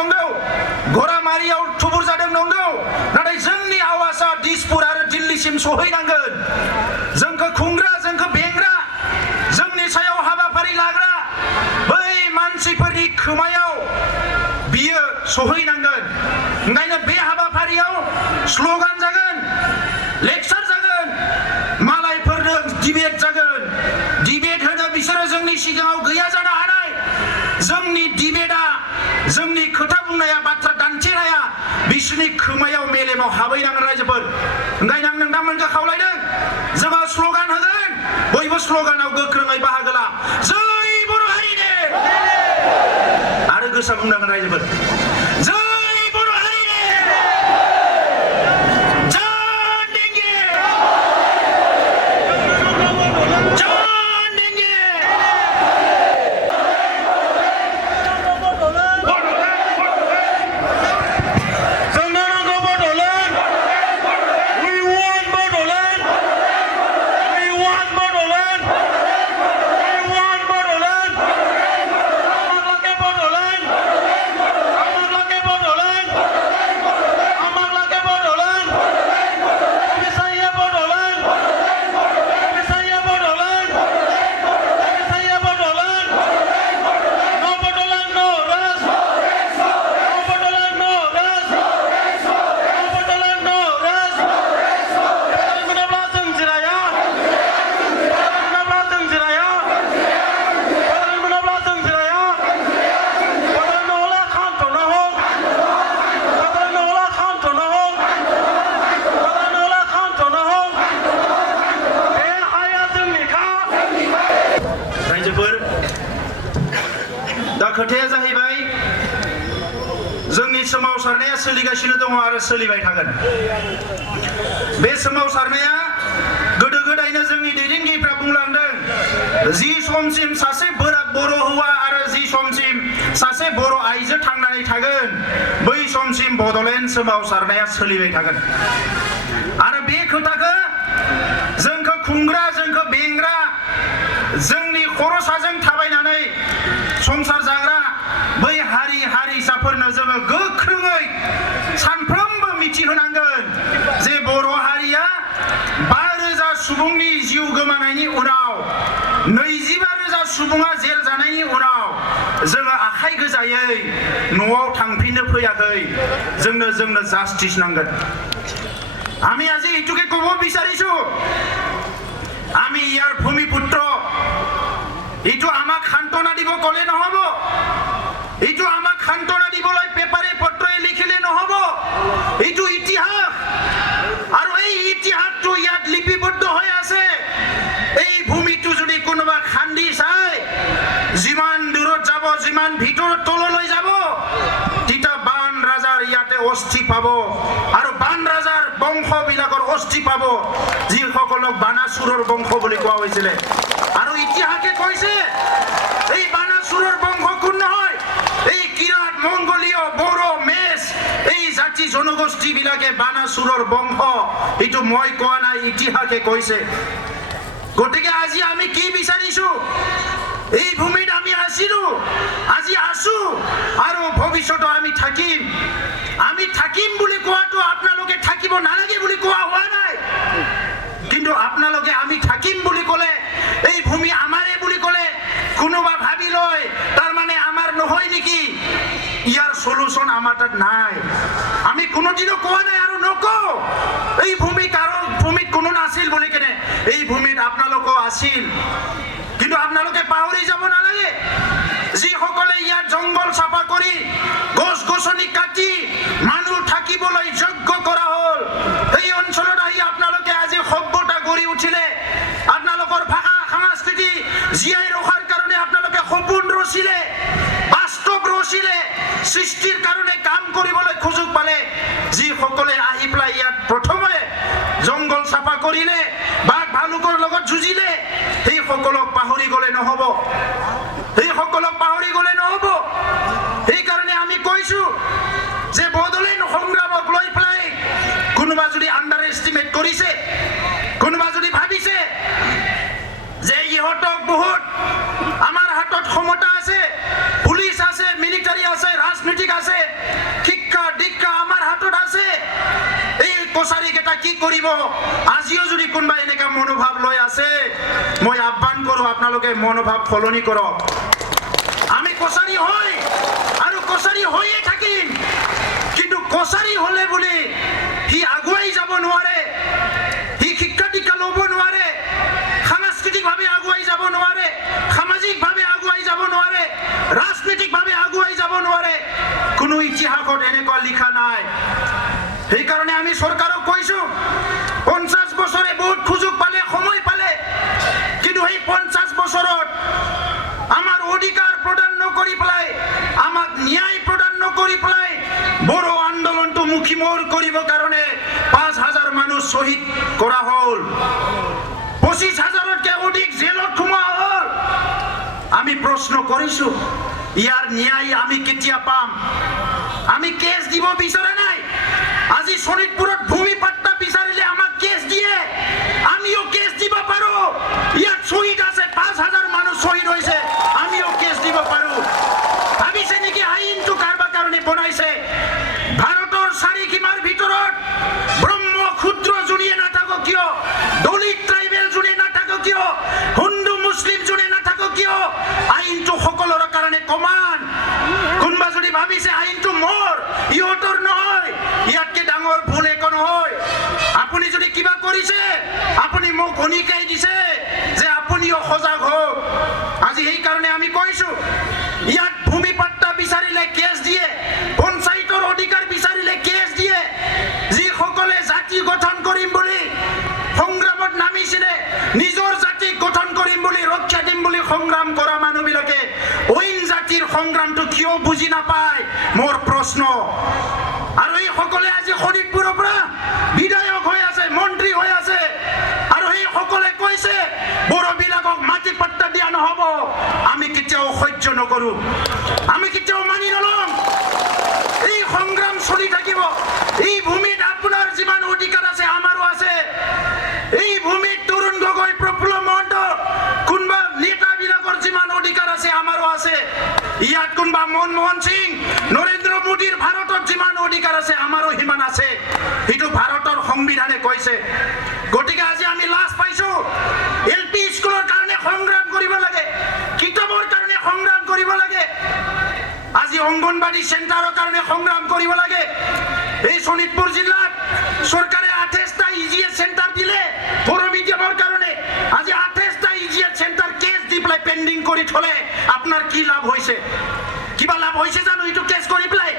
नंगौ घरामारियाव थुबुर जादों नंगौ नाथाय जोंनि आवाजा दिसपुर आरो दिल्लीसिम सहैनांगोन जोंखौ खुंग्रा जोंखौ बेंग्रा जोंनि सायाव हाबाफारि लाग्रा बै मानसिफोरनि खोमायाव बियो सहैनांगोन ओंखायनो बे हाबाफारियाव स्ल'गान जागोन लेक्सार जागोन मालायफोरनो डिबेट जागोन डिबेट होनो बिसोरो जोंनि सिगाङाव गैया जानो हानाय जोंनि डिबेटआ जोंनि खोथा बुंनाया बाथ्रा दान्थेनाया बिसोरनि खोमायाव मेलेमाव हाबहैनांगोन रायजोफोर ओंखायनो आं नोंथांमोनखौ खावलायदों जोङो स्ल'गान होगोन बयबो स्ल'गानाव गोख्रोङै बाहागो ला जै बर' हारिनो आरो गोसा बुंनांगोन रायजोफोर जै बर' हारिनो जान देंगे जान देंगे खोथाया जाहैबाय जोंनि सोमावसारनाया सोलिगासिनो दङ आरो सोलिबाय थागोन बे सोमावसारनाया गोदो गोदायनो जोंनि दैदेनगिरिफ्रा बुंलांदों जि समसिम सासे बोराद बर' हौवा आरो जि समसिम सासे बर' आइजो थांनानै थागोन बै समसिम बड'लेण्ड सोमावसारनाया सोलिबाय थागोन आरो बे खोथाखौ जोंखौ खुंग्रा जोंखौ बेंग्रा जोंनि खर'साजों थाबायनानै संसार जाग्रा बै हारि हारिसाफोरनो जोङो गोख्रोङै सानफ्रोमबो मिथिहोनांगोन जे बर' हारिया 5,000 सुबुंनि जिउ गोमानायनि उनाव 25,000 सुबुङा जेल जानायनि उनाव जोङो आखाइ गोजायै न'आव थांफिननो फैयाखै जोंनो জাস্টিস नांगोन আমি আজি এইটোকে ক'ব বিচাৰিছো আমি ইয়াৰ ভূমিপুত্ৰ এইটো আমাক সান্তনা দিব ক'লে নহ'ব এইটো আমাক সান্তনা দিবলৈ পেপাৰে পত্ৰই লিখিলে নহ'ব এইটো ইতিহাস আৰু এই ইতিহাসটো ইয়াত লিপিবদ্ধ হৈ আছে এই ভূমিটো যদি কোনোবা খান্দি চাই যিমান দূৰত যাব যিমান ভিতৰত তললৈ যাব তিতা বান ৰাজাৰ ইয়াতে অস্থি পাব আৰু বান ৰাজাৰ বংশবিলাকৰ অস্থি পাব যিসকলক বানাসুৰৰ বংশ বুলি কোৱা হৈছিল আৰু ইতিহাসে কৈছে এই বানাসুৰৰ বংশ কোন নহয় এই কিৰাত মংগোলীয় বড়ো মেছ এই জাতি জনগোষ্ঠী বিলাকে বানাসুৰৰ বংশ এইটো মই কোৱা নাই ইতিহাসে কৈছে গতিকে আজি আমি কি বিচাৰিছো এই ভূমিত আমি আছিলো আজি আছো আৰু ভৱিষ্যতে আমি থাকিম বুলি কোৱাটো আপোনালোকে থাকিব নালাগে বুলি কোৱা হোৱা নাই কিন্তু আপোনালোকে আমি থাকিম বুলি ক'লে এই ভূমি আমাৰে বুলি ক'লে কোনোবা ভাবি লয় তাৰ মানে আমাৰ নহয় নেকি ইয়াৰ সলিউশন আমাৰ তাত নাই আমি কোনোদিনও কোৱা নাই আৰু নকওঁ এই ভূমিত কোনো নাছিল বুলি কেনে এই ভূমিত আপোনালোকও আছিল কিন্তু আপোনালোকে পাহৰি যাব নালাগে যিসকলে ইয়াত জংগল চাফা কৰি গছ গছনি কাটি মানুহ থাকিবলৈ যোগ্য কৰা হ'ল এই অঞ্চলত আহি আপোনালোকে আজি সভ্যতা গঢ়ি উঠিলে আপোনালোকৰ ভাষা সংস্কৃতি জীয়াই ৰখাৰ কাৰণে আপোনালোকে সপোন ৰচিলে বাস্তৱ ৰচিলে সৃষ্টিৰ কাৰণে কাম কৰিবলৈ সুযোগ পালে যিসকলে আহি পেলাই ইয়াত প্ৰথমে জংগল চাফা কৰিলে বাঘ ভালুকৰ লগত যুঁজিলে সেইসকলক পাহৰি গ'লে নহ'ব সেইকাৰণে আমি কৈছো যে বডলেণ্ড সংগ্ৰামক লৈ পেলাই কোনোবা যদি আণ্ডাৰ এষ্টিমেট কৰিছে কোনোবা যদি ভাবিছে যে ইহঁতক বহুত আমাৰ হাতত ক্ষমতা আছে পুলিচ আছে মিলিটাৰী আছে ৰাজনৈতিক আছে কৰিব আজিও যদি কোনোবা এনেকা মনোভাৱ লৈ আছে মই আহ্বান কৰোঁ আপোনালোকে মনোভাৱ সলনি কৰক আমি কছাৰী হয় আৰু কছাৰী হৈয়ে থাকিম কিন্তু কছাৰী হলে বুলি সি আগুৱাই যাব নোৱাৰে সি শিক্ষা দীক্ষা ল'ব নোৱাৰে সাংস্কৃতিকভাৱে আগুৱাই যাব নোৱাৰে সামাজিকভাৱে আগুৱাই যাব নোৱাৰে ৰাজনৈতিকভাৱে আগুৱাই যাব নোৱাৰে কোনো ইতিহাসত এনেকুৱা লিখা নাই সেইকাৰণে আমি চৰকাৰক কৈছোঁ 50 বছৰে বহুত সুযোগ পালে সময় পালে কিন্তু এই 50 বছৰত আমাৰ অধিকাৰ প্ৰদান নকৰি পেলাই আমাক ন্যায় প্ৰদান নকৰি পেলাই বড়ো আন্দোলনটো মুখিমূৰ কৰিবৰ কাৰণে 5,000 মানুহ শ্বহীদ কৰা হ'ল 25,000তকৈ অধিক জেলত সোমোৱা হ'ল আমি প্ৰশ্ন কৰিছোঁ ইয়াৰ ন্যায় আমি কেতিয়া পাম আমি কেছ দিব বিচৰা নাই আজি শোণিতপুৰত ভূমি পাট্টা বিচাৰিলে আমাক কেছ দিয়ে আমিও কেছ দিব পাৰো ইয়াত শ্বহীদ আছে 5,000 মানুহ শ্বহীদ হৈছে আমিও কেছ দিব পাৰো ভাবিছে নেকি আইনটো কাৰোবাৰ কাৰণে বনাইছে ভাৰতৰ চাৰিসীমাৰ ভিতৰত ব্ৰহ্ম ক্ষুদ্ৰ যোনে নাথাকক কিয় দলিত ট্ৰাইবেল যোনে নাথাকক কিয় হিন্দু মুছলিম যোনে নাথাকক কিয় আইনটো সকলোৰে কাৰণে সমান কোনোবা যদি ভাবিছে আইনটো মোৰ ইহঁতৰ নহয় ইয়াতকে ডাঙৰ ভুল একো নহয় আপুনি যদি কিবা কৰিছে আপুনি মোক শুনিকাই দিছে যে আপুনিও সজাগ হওক আজি সেই কাৰণে আমি কৈছোঁ ইয়াত ভূমি পাট্টা বিচাৰিলে কেছ দিয়ে পঞ্চায়তৰ অধিকাৰ বিচাৰিলে কেছ দিয়ে যিসকলে জাতি গঠন কৰিম বুলি সংগ্ৰামত নামিছিলে নিজৰ জাতি গঠন কৰিম বুলি ৰক্ষা দিম বুলি সংগ্ৰাম কৰা মানুহবিলাকে অইন জাতিৰ সংগ্ৰামটো কিয় বুজি নাপায় মোৰ প্ৰশ্ন আৰু এই সকলে আজি শোণিতপুৰৰ পৰা বিধায়ক হৈ আছে মন্ত্ৰী হৈ আছে আৰু এই সকলে কৈছে বড়োবিলাকক মাটি পাট্টা দিয়া নহ'ব আমি কেতিয়াও সহ্য নকৰোঁ আমি কেতিয়াও মানি নলওঁ এই সংগ্ৰাম চলি থাকিব এই ভূমিত আপোনাৰ যিমান অধিকাৰ আছে আমাৰো আছে এই ভূমিত তৰুণ গগৈ প্ৰফুল্ল মহন্ত কোনোবা নেতাবিলাকৰ যিমান অধিকাৰ আছে আমাৰো আছে ইয়াত কোনোবা মনমোহন সিং নৰেন্দ্ৰ মোদীৰ ভাৰতত যিমান অধিকাৰ আছে আমাৰো সিমান আছে সেইটো ভাৰতৰ সংবিধানে কৈছে গতিকে আজি আমি লাজ পাইছোঁ এলপি স্কুলৰ কাৰণে সংগ্ৰাম কৰিব লাগে কিতাপৰ কাৰণে সংগ্ৰাম কৰিব লাগে আজি অংগনবাড়ী চেণ্টাৰৰ কাৰণে সংগ্ৰাম কৰিব লাগে এই শোণিতপুৰ জিলাত চৰকাৰে 28টা ইজিএছ চেণ্টাৰ দিলে বড়ো মিডিয়ামৰ কাৰণে আজি 28টা ইজিএছ চেণ্টাৰ কেছ দি পেলাই পেণ্ডিং কৰি থলে আপোনাৰ কি লাভ হৈছে কিবা লাভ হৈছে জানো এইটো কেছ কৰি পেলাই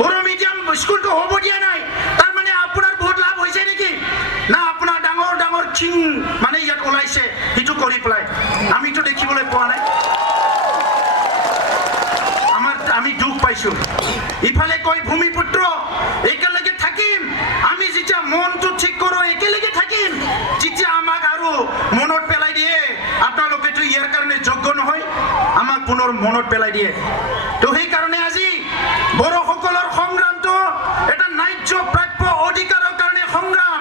বড়ো মিডিয়াম স্কুলটো হ'ব দিয়া নাই তাৰ মানে আপোনাৰ বহুত লাভ হৈছে নেকি না আপোনাৰ ডাঙৰ ডাঙৰ কিং মানে ইয়াত ওলাইছে সেইটো কৰি পেলাই আমিতো দেখিবলৈ পোৱা নাই আমি দুখ পাইছোঁ ইফালে কয় ভূমিপুত্ৰ একেলগে থাকিম আমি যেতিয়া মনটো ঠিক কৰোঁ একেলগে থাকিম যেতিয়া আমাক আৰু মনত পেলাই দিয়ে আপোনালোকেতো ইয়াৰ কাৰণে যোগ্য নহয় আমাক পুনৰ মনত পেলাই দিয়ে তো সেইকাৰণে আজি বড়োসকলৰ সংগ্ৰামটো এটা ন্যায্য প্ৰাপ্য অধিকাৰৰ কাৰণে সংগ্ৰাম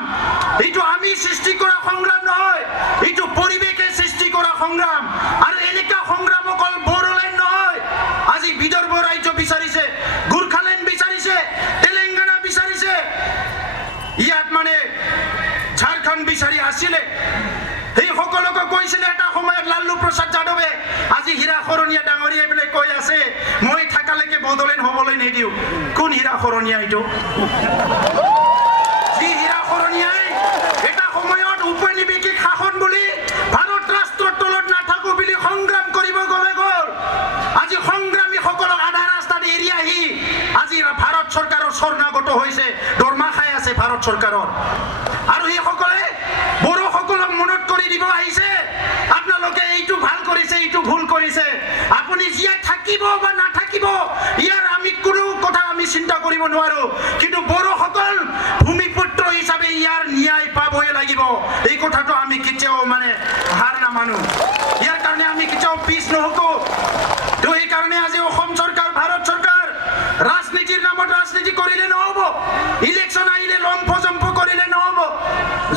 এইটো আমি সৃষ্টি কৰা সংগ্ৰাম নহয় এইটো পৰিৱেশে সৃষ্টি কৰা সংগ্ৰাম আৰু এনেকুৱা সংগ্ৰাম অকল বড়োলেণ্ড নহয় আজি বিদৰ্ভ ৰাজ্য বিচাৰিছে গোৰ্খালেণ্ড বিচাৰিছে তেলেংগানা বিচাৰিছে ইয়াত মানে ঝাৰখণ্ড বিচাৰি আছিলে এই সকলোকে কৈছিলে এটা সময়ত লালু প্ৰসাদ যাদৱে আজি হীৰা শৰণীয়া ডাঙৰীয়াই বোলে কৈ আছে মই থাকালৈকে বড়োলেণ্ড হ'বলৈ নিদিওঁ কোন হীৰা শৰণীয়া এইটো যি হীৰা শৰণীয়াই এটা সময়ত উপনিবেশিক শাসন বুলি ভাৰত ৰাষ্ট্ৰৰ তলত নাথাকো বুলি সংগ্ৰাম কৰিব গ'ল আজি সংগ্ৰামীসকলক আধা ৰাস্তাত এৰি আহি আজি ভাৰত চৰকাৰৰ শৰণাগত হৈছে দৰমহা খাই আছে ভাৰত চৰকাৰৰ আৰু এইসকলে বড়োসকলক মনত কৰি দিব আহিছে আপোনালোকে এইটো ভাল কৰিছে এইটো ভুল কৰিছে আপুনি জীয়াই থাকিব বা নাথাকিব ইয়াৰ আমি কোনো কথা আমি চিন্তা কৰিব নোৱাৰো কিন্তু বড়োসকল ভূমিপুত্ৰ হিচাপে ইয়াৰ ন্যায় পাবই লাগিব এই কথাটো আমি কেতিয়াও মানে হাৰ নামানো ইয়াৰ কাৰণে আমি কেতিয়াও পিছ নহকো তো এই কাৰণে আজি অসম চৰকাৰ ভাৰত চৰকাৰ ৰাজনীতিৰ নামত ৰাজনীতি কৰিলে নহ'ব ইলেকশ্যন আহিলে লম্ফ জম্ফ কৰিলে নহ'ব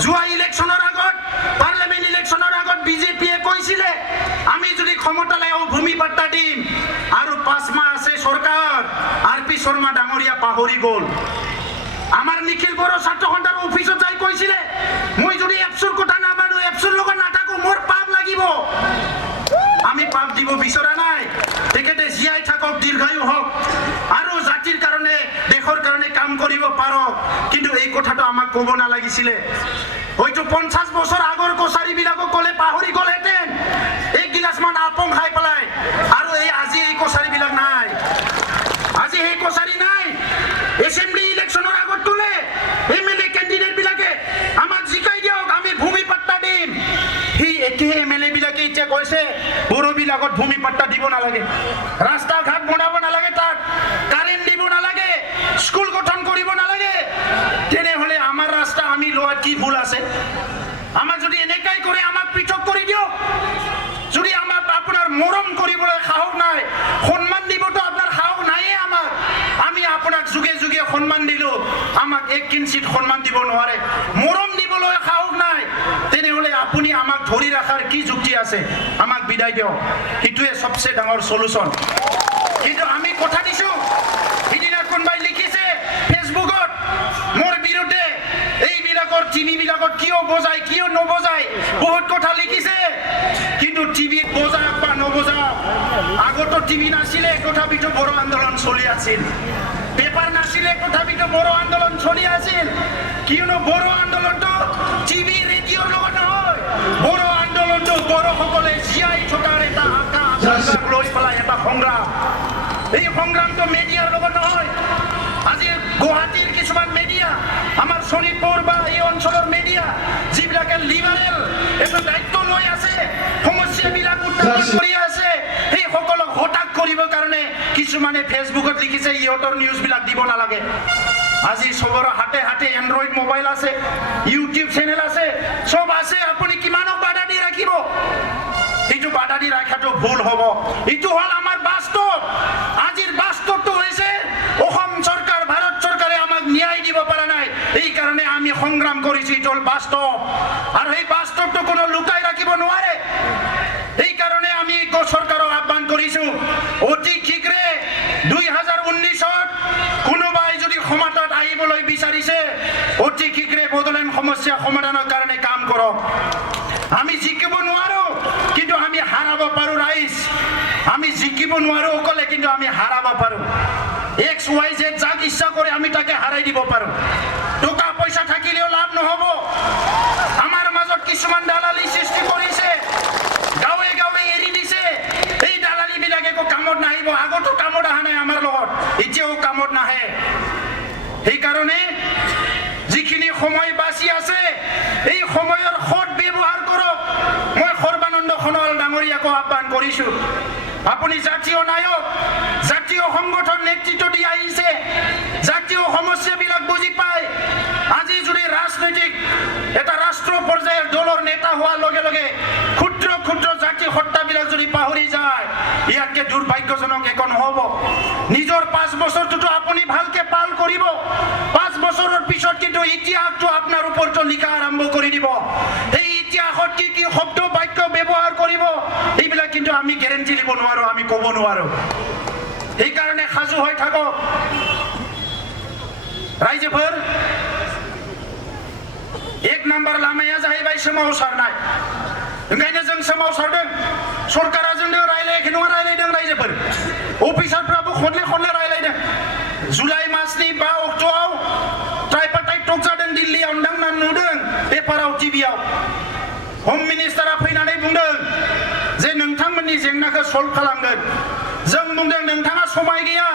যোৱা ইলেকশ্যনৰ আগত পাৰ্লিয়ামেণ্ট ইলেকশ্যনৰ আগত বিজেপিয়ে কৈছিলে আমি যদি ক্ষমতালৈ ভূমি পাট্টা দিম আৰু 5 মাহ আছে চৰকাৰ আৰ পি শৰ্মা ডাঙৰীয়া পাহৰি গ'ল আমার নিখিল বড় ছাত্র সন্থাৰ অফিসত যাই কৈছিলে মই যদি এপছৰ কথা নামানো এপছৰ লগত নাথাকো মোৰ পাপ লাগিব আমি পাপ দিব বিচৰা নাই তেখেতে জীয়াই থাকক দীৰ্ঘায়ু হওক আৰু জাতিৰ কাৰণে দেশৰ কাৰণে কাম কৰিব পাৰক কিন্তু এই কথাটো আমাক ক'ব নালাগিছিলে হয়তো 50 বছৰ আগৰ কছাৰী বিলাকক ক'লে পাহৰি গ'লহেঁতেন এক গিলাচমান আপং খাই পেলাই আৰু এই আজি এই কছাৰী বিলাক নাই আজি এই কছাৰী নাই এসেম্বলি ইলেকশনৰ আগত ক'লে এমএলএ ক্যান্ডিডেট বিলাকে আমাক জিকাই দিয়ক আমি ভূমি পাট্টা দিম সেই একে এমএলএ বিলাকে এতিয়া কৈছে বড়ো বিলাকত ভূমি পাট্টা দিব নালাগে ৰাস্তা ঘাট বনাব নালাগে তাত কাৰেণ্ট দিব নালাগে স্কুল গঠন কৰিব নালাগে তেনেহলে আমাৰ ৰাস্তা আমি লোৱাত কি ভুল আছে আমাক যদি এনেকাই কৰে আমাক পৃথক কৰি দিয়ক যদি আমাক আপোনাৰ মৰম কৰিবলৈ সাহস নাই সন্মান দিবতো আপোনাৰ সাহস নাইয়ে আমাক আমি আপোনাক যুগে যুগে সন্মান দিলো আমাক এক কিঞ্চিত সন্মান দিব নোৱাৰে মৰম দিবলৈ সাহস নাই তেনেহলে আপুনি আমাক ধৰি ৰাখাৰ কি যুক্তি আছে আমাক বিদায় দিয়ক সেইটোৱে সবচেয়ে ডাঙৰ সলিউশন কিন্তু আমি কথা দিছো সিদিনা কোনবাই লিখিছে ফেসবুকত মোৰ বিৰুদ্ধে এইবিলাকৰ টিভি বিলাকত কিয় বজায় কিয় নবজায় বহুত কথা লিখিছে কিন্তু টিভিত বজাক বা নবজাক আগতো টিভি নাছিলে তথাপিতো বড়ো আন্দোলন চলি আছিল পেপাৰ নাছিলে তথাপিতো বড়ো আন্দোলন চলি আছিল কিয়নো বড়ো আন্দোলনটো টিভি ৰেডিঅ'ৰ লগত নহয় বড়ো আন্দোলনটো বড়োসকলে জীয়াই থকাৰ এটা আকাশ লৈ পেলাই এটা সংগ্ৰাম এই সংগ্ৰামটো মিডিয়াৰ লগত নহয় আজি গুৱাহাটীৰ কিছুমান মিডিয়া আমাৰ শোণিতপুৰ বা এই অঞ্চলৰ মিডিয়া যিবিলাকে লিবাৰেল এটা দায়িত্ব লৈ আছে সমস্যাবিলাক উত্থাপন কৰি আছে সেই সকলক হঠাৎ কৰিবৰ কাৰণে কিছুমানে ফেসবুকত লিখিছে ইহঁতৰ নিউজ বিলাক দিব নালাগে আজি সবৰ হাতে হাতে এন্ড্ৰইড মোবাইল আছে ইউটিউব চেনেল আছে সব আছে আপুনি কিমানক বাধা দি ৰাখিব এইটো বাধা দি ৰাখাটো ভুল হ'ব এইটো হল আমাৰ বাস্তৱ আজিৰ বাস্তৱটো হৈছে অসম চৰকাৰ ভাৰত চৰকাৰে আমাক ন্যায় দিব পৰা নাই এই কাৰণে আমি সংগ্ৰাম কৰিছো এইটো বাস্তৱ আৰু এই বাস্তৱটো কোনো লুকাই ৰাখিব নোৱাৰে এই কাৰণে আমি চৰকাৰক আহ্বান কৰিছো অতি শীঘ্ৰে 2019ত কোনোবাই যদি ক্ষমতাত আহিবলৈ বিচাৰিছে অতি শীঘ্ৰে বদলেন সমস্যা সমাধানৰ কাৰণে কাম কৰক আমি জিকিব নোৱাৰো কিন্তু আমি হাৰাব পাৰো ৰাইজ আমি জিকিব নোৱাৰো অকলে কিন্তু আমি হাৰাব পাৰো XYZ যাক ইচ্ছা কৰে আমি তাকে হাৰাই দিব পাৰো টকা পইচা থাকিলেও লাভ নহব আমাৰ মাজত কিছুমান দালালি সৃষ্টি কৰিছে গাঁৱে গাঁৱে এৰি দিছে এই দালালি বিলাকে একো কামত নাহিব আগতো কামত অহা নাই আমাৰ লগত এতিয়াও কামত নাহে সেইকাৰণে যিখিনি সময় বাচি আছে এই সময়ৰ সৎ ব্যৱহাৰ কৰক মই সৰ্বানন্দ সোণোৱাল ডাঙৰীয়াকো আহ্বান কৰিছো আপুনি জাতীয় নায়ক জাতীয় সংগঠন নেতৃত্ব দি আহিছে জাতীয় সমস্যাবিলাক বুজি পায় আজি যদি ৰাজনৈতিক এটা ৰাষ্ট্ৰ পৰ্যায়ৰ দলৰ নেতা হোৱাৰ লগে লগে ক্ষুদ্ৰ ক্ষুদ্ৰ জাতি হত্যাবিলাক যদি পাহৰি যায় ইয়াতকে দুৰ্ভাগ্যজনক একো নহ'ব নিজৰ 5 বছৰটোতো আপুনি ভালকে পাল কৰিব 5 বছৰৰ পিছত কিন্তু ইতিহাসটো আপোনাৰ ওপৰত লিখা আৰম্ভ কৰি দিব এই ইতিহাসত কি কি শব্দ বাক্য ব্যৱহাৰ কৰিব এইবিলাক কিন্তু আমি গ্যাৰান্টি দিব নোৱাৰো আমি ক'ব নোৱাৰো এই কাৰণে সাজু হৈ থাকক रायजोफोर एक नम्बर लामाया जाहैबाय सोमावसारनाय ओंखायनो जों सोमावसारदों सरकारा जोंनो रायलायाखै नङा रायलायदों रायजोफोर अफिसारफ्राबो खनले खनले रायलायदों जुलाइ मासनि 5 अक्ट'आव ट्राइपार्टाइट टक जादों दिल्लीयाव नोंथांमोना नुदों पेपाराव टिभियाव होम मिनिस्टारा फैनानै बुंदों जे नोंथांमोननि जेंनाखौ सल्भ खालामगोन जों बुंदों नोंथाङा समाय गैया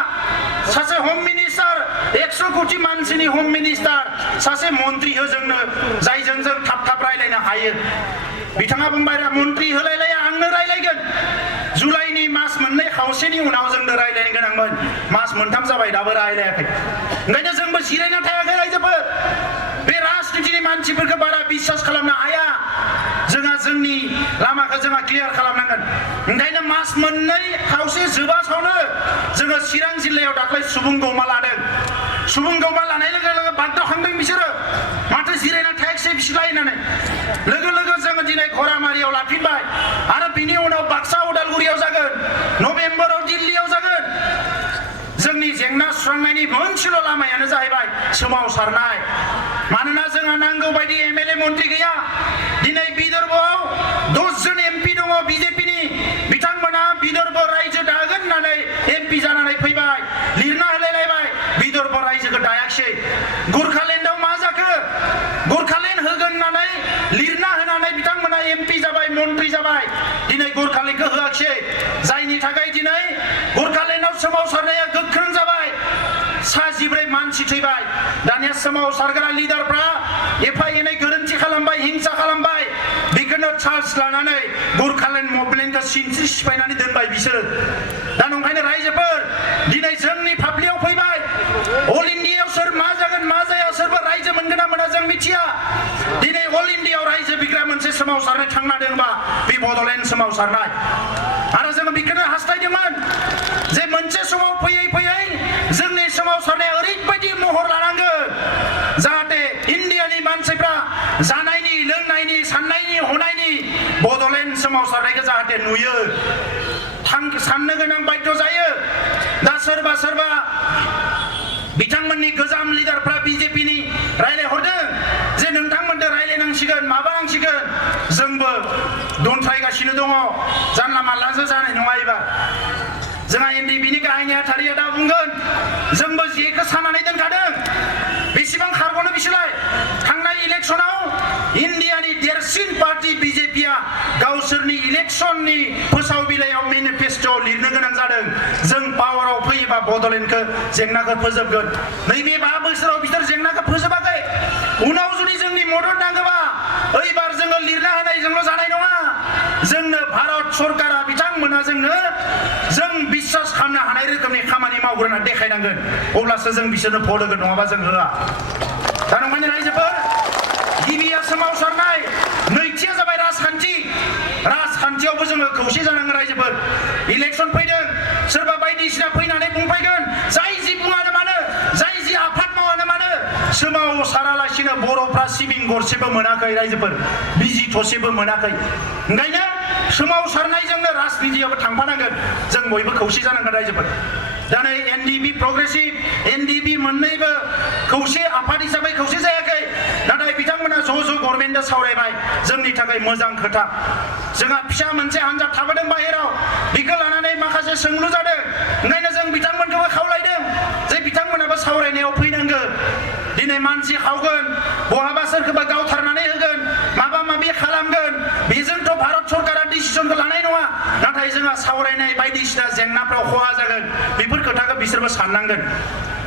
सासे होम मिनिस्टार 100 कोटी मानसिनि होम मिनिस्टार सासे मन्त्रि हो जोंनो जायजों जों थाब थाब रायलायनो हायो बिथाङा बुंबाय मन्त्रि होलायलाया आंनो रायलायगोन जुलाइनि मास मोननै खावसेनि उनाव जोंनो रायलायनो गोनांमोन मास मोनथाम जाबाय दाबो रायलायाखै ओंखायनो जोंबो जिरायना थायाखै रायजोफोर बे राजनितिनि मानसिफोरखौ बारा बिश्वास खालामनो हाया जोंहा जोंनि लामाखौ जोंहा क्लियार खालामनांगोन ओंखायनो मास मोननै खावसे जोबासावनो जोङो चिरां जिल्लायाव दाख्लै सुबुं गौमा लादों सुबुं गौमा लानाय लोगो लोगो बागदावखांदों बिसोरो माथो जिरायना थायाखिसै बिसोरलाय होननानै लोगो लोगो जोङो दिनै घरामारियाव लाफिनबाय आरो बिनि उनाव बाक्सा उदालगुरियाव जागोन नभेम्बराव दिल्लीयाव जागोन जोंनि जेंना सुस्रांनायनि मोनसेल' लामायानो जाहैबाय सोमावसारनाय मानोना जोंहा नांगौ बायदि एमएलए मन्त्रि गैया दिनै बिदर्भआव 10 जन एमपि दङ बिजेपिनि बिथांमोना बिदर्भ रायजो दागोन होननानै एमपि जानानै फैबाय लिरना होलायलायबाय बिदर्भ रायजोखौ दायाखिसै गुरखालेन्डआव मा जाखो गुरखालेन्ड होगोन होननानै लिरना होनानै बिथांमोना एमपि जाबाय मन्त्रि जाबाय दिनै गुरखालेन्डखौ होआखिसै जायनि थाखाय दिनै गुरखालेन्डआव सोमावसारनाया गोख्रों जाबाय 14 मानसि थैबाय दानिया सोमावसारग्रा लिडारफ्रा एफा एनै गोरोन्थि खालामबाय हिंसा खालामबाय बेखौनो चार्ज लानानै गुरखालेन्ड मुभमेन्टखौ सिनस्रि सिफायनानै दोनबाय बिसोरो दा नंखायनो रायजोफोर दिनै जोंनि फाफ्लियाव फैबाय अल इन्डियायाव सोर मा जागोन मा जाया सोरबा रायजो मोनगोन ना मोना जों मिथिया दिनै अल इन्डियायाव रायजो बिग्रा मोनसे सोमावसारनाय थांना दंबा बे बड'लेण्ड सोमावसारनाय आरो जोङो बेखौनो हास्थायदोंमोन जे मोनसे समाव फैयै फैयै जोंनि सोमावसारनाया ओरैबायदि महर लानांगोन जाहाथे इन्डियानि मानसिफ्रा जानायनि लोंनायनि साननायनि हनायनि बड'लेण्ड सोमावसारनायखौ जाहाथे नुयो साननो गोनां बाध्य जायो दा सोरबा सोरबा बिथांमोननि गोजाम लिडारफ्रा बिजेपिनि रायलायहरदों जे नोंथांमोनजों रायलायनांसिगोन माबानांसिगोन जोंबो दनथ्रायगासिनो दङ जानला मानलाजों जानाय नङा एबार जोंहा एनडिबिनि गाहाय नेहाथारिया दा बुंगोन जोंबो जेखौ सानानै दोनखादों बेसेबां खारग'नो बिसोरलाय थांनाय इलेक्सनाव इन्डियानि देरसिन पार्टी बिजेपिया गावसोरनि इलेक्सननि फोसाव बिलाइयाव मेनिफेस्ट'आव लिरनो गोनां जादों जों पावाराव फैयोबा बड'लेण्डखौ जेंनाखौ फोजोबगोन नैबे 5 बोसोराव बिसोर जेंनाखौ फोजोबाखै उनाव जुदि जोंनि मदद नांगौबा ओइबार जोङो लिरना होनायजोंल' जानाय नङा जोंनो भारत सरकारा बिथांमोना जोंनो जों बिश्वास खालामनो हानाय रोखोमनि खामानि मावग्रोना देखायनांगोन अब्लासो जों बिसोरनो भट होगोन नङाबा जों होआ दा नंखायनो रायजोफोर गिबिया सोमावसारनाय नैथिया जाबाय राजखान्थियावबो जोङो खौसे जानांगोन रायजोफोर इलेक्सन फैदों सोरबा बायदिसिना फैनानै बुंफैगोन जाय जि बुङानो मानो जाय जि आफाद मावानो मानो सोमावसारालासिनो बर'फ्रा सिबिं गरसेबो मोनाखै रायजोफोर बिजि थसेबो मोनाखै ओंखायनो सोमावसारनायजोंनो राजनितियावबो थांफानांगोन जों बयबो खौसे जानांगोन रायजोफोर दा नै एनडिबि प्रग्रेसिभ एनडिबि मोननैबो खौसे आफाद हिसाबै खौसे जायाखै नाथाय बिथांमोना ज' गभर्नमेन्टजों सावरायबाय जोंनि थाखाय मोजां खोथा जोंहा फिसा मोनसे हान्जा थाबोदों बाहेराव बेखौ लानानै माखासे सोंलु जादों ओंखायनो जों बिथांमोनखौबो खावलायदों जे बिथांमोनाबो सावरायनायाव फैनांगोन दिनै मानसि खावगोन बहाबा सोरखौबा गावथारनानै होगोन माबा माबि खालामगोन बेजोंथ' भारत सरकारा डिसिसनखौ लानाय नङा नाथाय जोंहा सावरायनाय बायदिसिना जेंनाफ्राव खहा जागोन बेफोर खोथाखौ बिसोरबो साननांगोन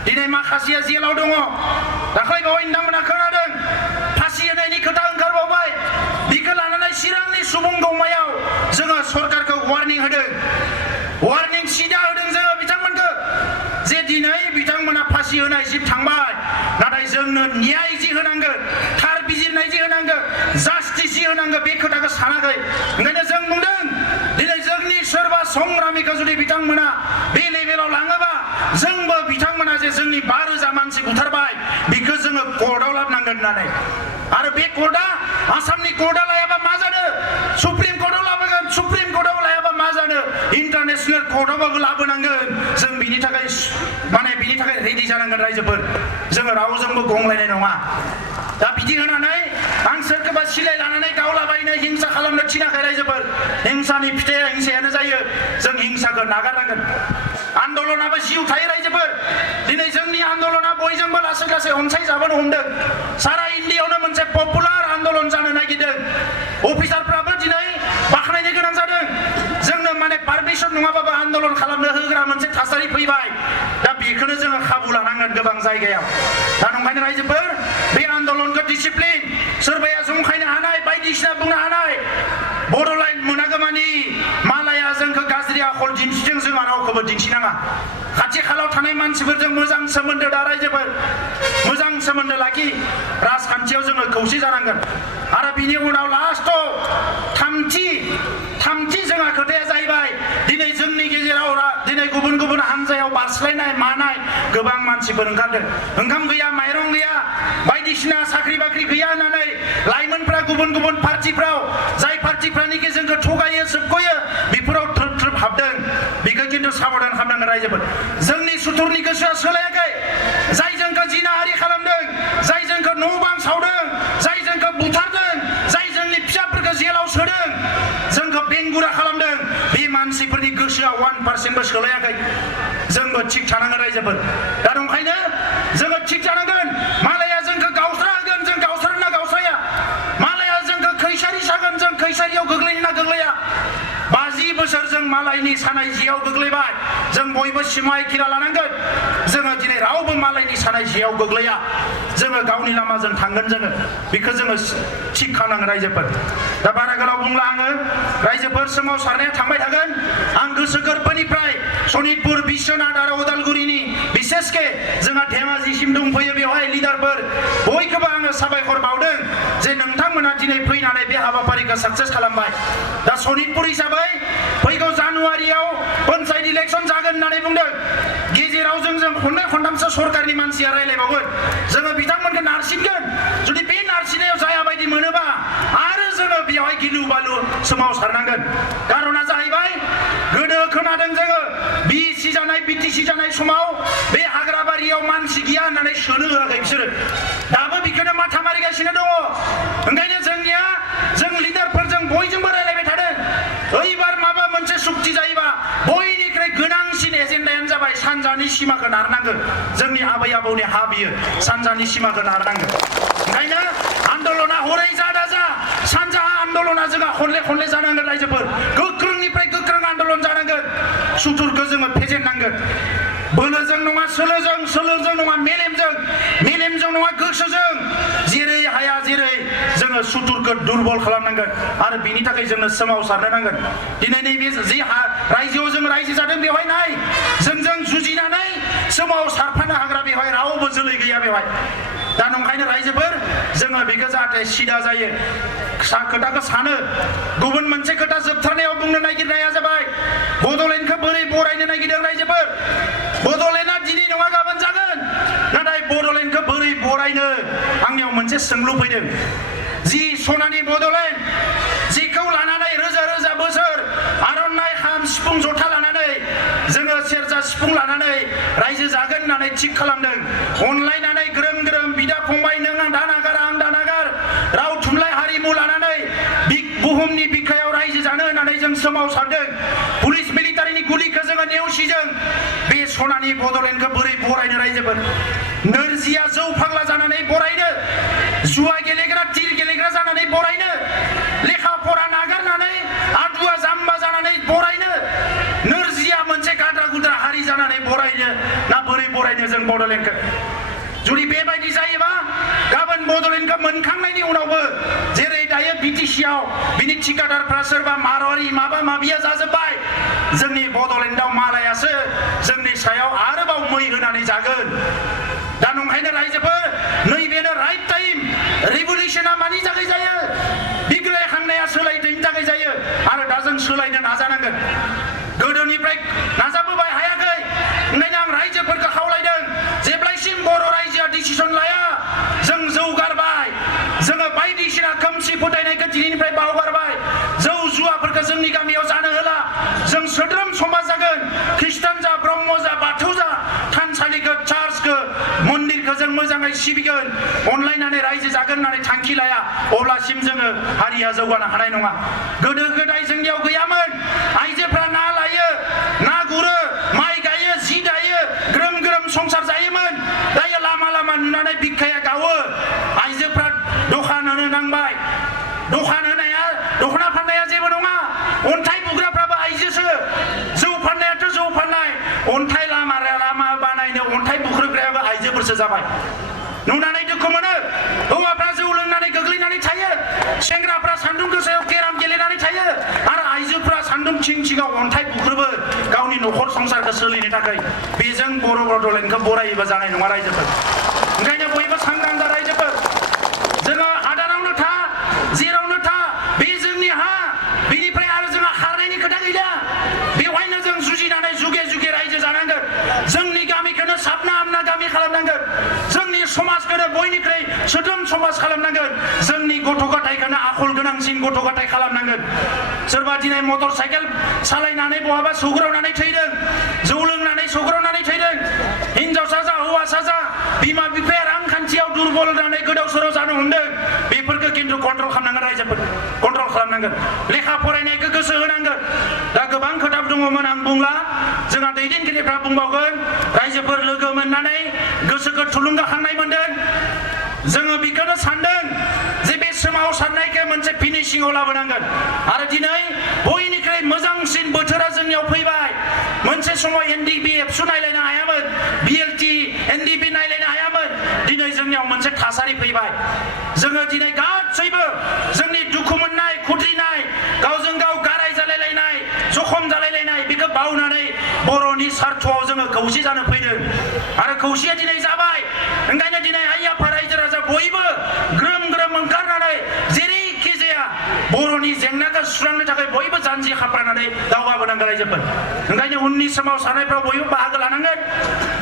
दिनै माखासेया जेलाव दङ दाख्लै बावै नोंथांमोना खोनादों फासि होनायनि खोथा ओंखारबावबाय बेखौ लानानै चिरांनि सुबुं गौमायाव जोङो सरकारखौ वार्निं होदों वार्निं सिदा होदों जोङो बिथांमोनखौ जे दिनै बिथांमोना फासि होनायसिम थांबाय नाथाय जोंनो न्याय जि होनांगोन थार बिजिरनाय जि होनांगोन जास्टिस जि होनांगोन बे खोथाखौ सानाखै ओंखायनो जों बुंदों दिनै जोंनि सोरबा संग्रामिखौ जुदि बिथांमोना बे लेभेलाव लाङोबा जोंबो बिथांमोना जे जोंनि 5,000 मानसि बुथारबाय बेखौ जोङो कर्टआव लाबोनांगोन होननानै आरो बे कर्टआ आसामनि कर्टआ लायाबा मा जानो सुप्रिम कर्टआव लाबोगोन सुप्रिम कर्टआव लायाबा मा जानो इन्टारनेशनेल कर्टआवबाबो लाबोनांगोन जों बिनि थाखाय रेडि जानांगोन रायजोफोर जोङो रावजोंबो गंलायनाय नङा दा बिदि होनानै आं सोरखौबा सिलाय लानानै गावलाबायनो हिंसा खालामनो थिनाखै रायजोफोर हिंसानि फिथाइया हिंसायानो जायो जों हिंसाखौ नागारनांगोन आन्दलनाबो जिउ थायो रायजोफोर दिनै जोंनि आन्दलना बयजोंबो लासै लासै अनसायजाबोनो हमदों सारा इन्डियायावनो मोनसे पपुलार आन्दलन जानो नागिरदों अफिसारफ्राबो दिनै बाख्नायनो गोनां जादों जोंनो माने पारमिसन नङाबाबो आन्दलन खालामनो होग्रा मोनसे थासारि फैबाय दा बेखौनो जोङो खाबु लानांगोन गोबां जायगायाव दा नंखायनो रायजोफोर बे आन्दलनखौ डिसिप्लिन सोरबाया जंखायनो हानाय बायदिसिना बुंनो हानाय बड'लेण्ड मोनागौमानि मालाया जोंखौ गाज्रि आखल दिन्थिदों जोंहा रावखौबो दिन्थिनाङा खाथि खालायाव थानाय मानसिफोरजों मोजां सोमोन्दो दा रायजोफोर मोजां सोमोन्दो लाखि राजखान्थियाव जोङो खौसे जानांगोन आरो बिनि उनाव लास्टआव थामथि जोंहा खोथाया जाहैबाय दिनै जोंनि गेजेराव दिनै गुबुन हानजायाव बारस्लायनाय मानाय गोबां मानसिफोर ओंखारदों ओंखाम गैया माइरं गैया बायदिसिना साख्रि बाख्रि गैया होननानै लाइमोनफ्रा गुबुन पार्टिफ्राव जाय पार्टिफ्रानिखि जोंखौ थगायो सोबख'यो बेफोराव थ्रोब हाबदों बेखौ खिन्थु साबधान खालामनांगोन रायजोफोर जोंनि सुथुरनि गोसोआ सोलायाखै मानसिफोरनि गोसोआ 1%बो सोलायाखै जोंबो थिग थानांगोन रायजोफोर दा ओंखायनो जोङो थिग जानांगोन मालाया जोंखौ गावस्रा होगोन जों गावस्राना गावस्राया मालाया जोंखौ खैसारि सागोन जों खैसारियाव गोग्लैना गोग्लैया 50 बोसोर जों मालायनि सानाय जियाव गोग्लैबाय जों बयबो सिमाय खिरा लानांगोन जोङो दिनै रावबो मालायनि सानाय जियाव गोग्लैया जोङो गावनि लामाजों थांगोन जोङो बेखौ जोङो थिग खालामनांगोन रायजोफोर दा बारा गोलाव बुंला आङो रायजोफोर सोमावसारनाया थांबाय थागोन आं गोसो गोरबोनिफ्राय सनितपुर बिश्वनाथ आरो उदालगुरिनि बिसेसके जोंहा धेमाजिसिम दंफैयो बेवहाय लिडारफोर बयखौबो आङो साबायखर बावदों जे नोंथांमोना दिनै फैनानै बे हाबाफारिखौ साक्सेस खालामबाय दा सनितपुर हिसाबै फैगौ जानुवारियाव पन्चायत इलेक्सन जागोन होननानै बुंदों गेजेराव जों खननै खनथामसो सरकारनि मानसिया रायलायबावगोन जोङो बिथांमोनखौ नारसिनगोन जुदि बे नारसिननायाव जाया बायदि मोनोबा आरो जोङो बेवहाय गिलु बालु सोमावसारनांगोन कारना जाहैबाय गोदो खोनादों जोङो बिसि जानाय बिटिसि जानाय समाव बे हाग्राबारियाव मानसि गैया होननानै सोनो होआखै बिसोरो दाबो बेखौनो माथा मारिगासिनो दङ ओंखायनो जोंनिया जों लिडारफोरजों बयजोंबो रायलायबाय थादों ओइबार माबा मोनसे सुक्ति जायोबा बयनिख्रुइ गोनांसिन एजेन्डायानो जाबाय सानजानि सिमाखौ नारनांगोन जोंनि आबै आबौनि हा बियो सानजानि सिमाखौ नारनांगोन ओंखायनो आन्दलना हरै जा दा जा सानजाहा आन्दलना जोंहा खनले जानांगोन रायजोफोर गोख्रोंनिफ्राय गोख्रों आन्दलन जानांगोन सुथुरखौ जोङो फेजेननांगोन बोलोजों नङा सोलोजों नङा मेलेमजों नङा गोसोजों जेरै हाया जेरै जोङो सुथुरखौ दुरबल खालामनांगोन आरो बिनि थाखाय जोंनो सोमावसारनो नांगोन दिनै नैबे जि रायजोआव जों रायजो जादों बेवहाय नाय जोंजों जुजिनानै सोमावसारफानो हाग्रा बेवहाय रावबो जोलै गैया बेवहाय दा नंखायनो रायजोफोर जोङो बेखौ जाहाथे सिदा जायो खोथाखौ सानो गुबुन मोनसे खोथा जोबथारनायाव बुंनो नागिरनाया जाबाय बड'लेण्डखौ बोरै बरायनो नागिरदों रायजोफोर बड'लेण्डआ दिनै नङा गाबोन जागोन नाथाय बड'लेण्डखौ बोरै बरायनो आंनियाव मोनसे सोंलु फैदों जि सनानि बड'लेण्ड जिखौ लानानै रोजा बोसोर आर'नाइ खाम सिफुं जथा लानानै जोङो सेरजा सिफुं लानानै रायजो जागोन होननानै थिग खालामदों अनलायनानै ग्रोम बिदा फंबाय नों दा नागार आं दा नागार राव थुनलाइ हारिमु लानानै बुहुमनि बिखायाव रायजो जानो होननानै जों सोमावसारदों पुलिस मिलिटारिनि गुलिखौ जोङो नेवसिदों बे सनानि बड'लेण्डखौ बोरै बरायनो रायजोफोर नोरजिया जौ फाग्ला जानानै बरायनो जुवा गेलेग्रा तिर गेलेग्रा जानानै बरायनो लेखा फरा नागारनानै आदुवा जाम्बा जानानै बरायनो नोरजिया मोनसे गाद्रा गुद्रा हारि जानानै बरायनो ना बोरै बरायनो जों बड'लेण्डखौ जुदि बेबायदि जायोबा गाबोन बड'लेण्डखौ मोनखांनायनि उनावबो जेरै दायो बिटिसिआव बिनि ठिकादारफ्रा सोरबा मारवारि माबा माबिया जाजोब्बाय जोंनि बड'लेण्डआव मालायासो जोंनि सायाव आरोबाव मै होनानै जागोन दा नंखायनो रायजोफोर नैबेनो राइट टाइम रिभलिउसना मानि थाखाय जायो बिग्रायखांनाया सोलायनायनि थाखाय जायो आरो दा जों सोलायनो नाजानांगोन गोदोनिफ्राय नाजाबोबाय हायाखै ओंखायनो आं रायजोफोरखौ खावलायदों जेब्लायसिम बर' रायजोआ डिसिसन लाया जों जौगारबाय जोङो बायदिसिना खोमसि फोथायनायखौ दिनैनिफ्राय बावगारबाय जौ जुवाफोरखौ जोंनि गामियाव जानो होला जों सोद्रोम समाज जागोन ख्रिस्टान जा ब्रह्म जा बाथौ जा थानसालिखौ चार्चखौ मन्दिरखौ जों मोजाङै सिबिगोन अनलायनानै रायजो जागोन होननानै थांखि लाया अब्लासिम जोङो हारिया जौगानो हानाय नङा गोदो गोदाय जोंनियाव गैयामोन आइजोफ्रा ना लायो ना गुरो माइ गायो जि दायो ग्रोम संसार जायोमोन दायो लामा नुनानै भिक्षाया गावो आइजोफ्रा दखान होनो नांबाय दखान होनाया दखना फाननाया जेबो नङा अन्थाइ बुग्राफ्राबो आइजोसो जौ फाननायाथ' जौ फाननाय अन्थाइ लामा बानायनो अन्थाइ बुख्रुबग्रायाबो आइजोफोरसो जाबाय नुनानै दुखु मोनो हौवाफ्रा जौ लोंनानै गोग्लैनानै थायो सेंग्राफ्रा सान्दुं गोसायाव केराम गेलेनानै थायो आरो आइजोफ्रा सान्दुं सिङाव अन्थाइ बुख्रुबो गावनि न'खर संसारखौ सोलिनो थाखाय बेजों बर' बड'लेण्डखौ बरायोबा जानाय नङा रायजोफोर ओंखायनो बयबो सांग्रां जा रायजोफोर जोङो हादानावनो था जेरावनो था बे जोंनि हा बेनिफ्राय आरो जोंहा खारनायनि खोथा गैला बेवहायनो जों जुजिनानै जुगे रायजो जानांगोन जोंनि गामिखौनो साबना हामना गामि खालामनांगोन जोंनि समाजखौनो बयनिख्रुइ सोद्रोम समाज खालामनांगोन जोंनि गथ' गथायखौनो आखल गोनांसिन गथ' गथाय खालामनांगोन सोरबा दिनै मटर साइकेल सालायनानै बहाबा सौग्रावनानै थैदों जौ लोंनानै सौग्रावनानै थैदों हिनजावसा जा हौवासा जा बिमा बिफाया रांखान्थियाव दुरबल जानानै गोदाव सोराव जानो हमदों बेफोरखौ खिन्थु कन्ट्रल खालामनांगोन रायजोफोर कन्ट्रल खालामनांगोन लेखा फरायनायखौ गोसो होनांगोन दा गोबां खोथा दङमोन आं बुंला जोंहा दैदेनगिरिफ्रा बुंबावगोन रायजोफोर लोगो मोननानै गोसोखौ थुलुंगाखांनाय मोनदों जोङो बेखौनो सानदों जे बे सोमावसारनायखौ मोनसे फिनिशिंआव लाबोनांगोन आरो दिनै बयनिख्रुइ मोजांसिन बोथोरा जोंनियाव फैबाय मोनसे समाव एनडिपि एबसु नायलायनो हायामोन बिएलटि एनडिपि नायलायनो हायामोन दिनै जोंनियाव मोनसे थासारि फैबाय जोङो दिनै गासैबो जोंनि दुखु मोननाय खुद्रिनाय गावजों गाव गाराय जालायलायनाय जखम जालायलायनाय बेखौ बावनानै बर'नि सार्थआव जोङो खौसे जानो फैदों आरो खौसेया दिनै जाबाय ओंखायनो दिनै आइ आफा रायजो राजा बयबो ग्रोम ग्रोम ओंखारनानै जेरैखि जाया बर'नि जेंनाखौ सुस्रांनो थाखाय बयबो जानजि खाफ्रानानै दावगाबोनांगोन रायजोफोर ओंखायनो उननि सोमावसारनायफ्राव बयबो बाहागो लानांगोन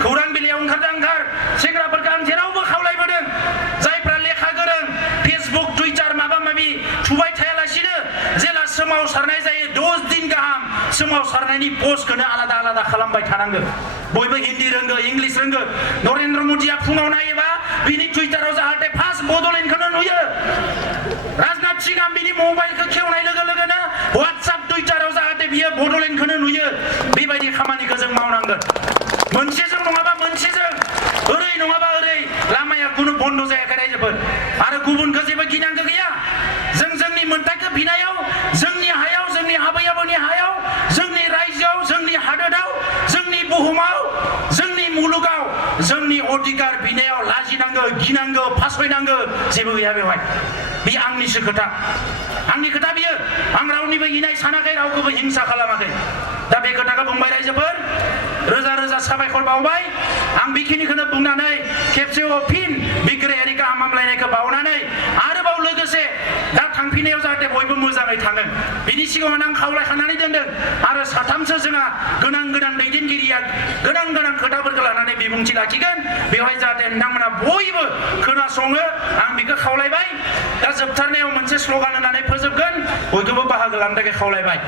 खौरां बिलाइयाव ओंखार सेंग्राफोरखौ आं जेरावबो खावलायबोदों जायफ्रा लेखा गोरों फेसबुक टुइटार माबा माबि थुबाय थायालासिनो जेला सोमावसारनाय जायो 10 दिन गाहाम सोमावसारनायनि पस्टखौनो आलादा आलादा खालामबाय थानांगोन बयबो हिन्दी रोंगो इंलिश रोंगो नरेन्द्र मदिया फुङाव नायोबा बिनि टुइटाराव जाहाथे फार्स्ट बड'लेण्डखौनो नुयो राजनाथ सिंहा बिनि मबाइलखौ खेवनाय लोगो लोगोनो वाट्सएप टुइटाराव जाहाथे बियो बड'लेण्डखौनो नुयो बेबायदि खामानिखौ जों मावनांगोन मोनसेजों नङाबा मोनसेजों ओरै नङाबा ओरै लामाया खुनु बन्द जायाखै रायजोफोर आरो गुबुनखौ जेबो गिनांगौ गैया जों जोंनि मोन्थाइखौ बिनायाव जोंनि हायाव जोंनि आबै आबौनि हायाव जोंनि रायजोआव जोंनि हादोराव जोंनि बुहुमाव जोंनि मुलुगाव जोंनि अधिकार बिनायाव लाजिनांगौ गिनांगौ फासयनांगौ जेबो गैया बेवहाय बे आंनिसो खोथा आंनि खोथा बियो आं रावनिबो इनाय सानाखै रावखौबो हिंसा खालामाखै दा बे खोथाखौ बुंबाय रायजोफोर रोजा रोजा साबायखर बावबाय आं बेखिनिखौनो बुंनानै खेबसेबाव फिन बिग्रायारि गाहाम हामलायनायखौ बावनानै आरोबाव लोगोसे दा थांफिनायाव जाहाथे बयबो मोजाङै थाङो बिनि सिगाङाव आं खावलायखानानै दोनदों आरो साथामसो जोंहा गोनां दैदेनगिरिया गोनां खोथाफोरखौ लानानै बिबुंथि लाखिगोन बेवहाय जाहाथे नोंथांमोना बयबो खोनासङो आं बेखौ खावलायबाय दा जोबथारनायाव मोनसे स्लगान होनानै फोजोबगोन बयखौबो बाहागो लानो थाखाय खावलायबाय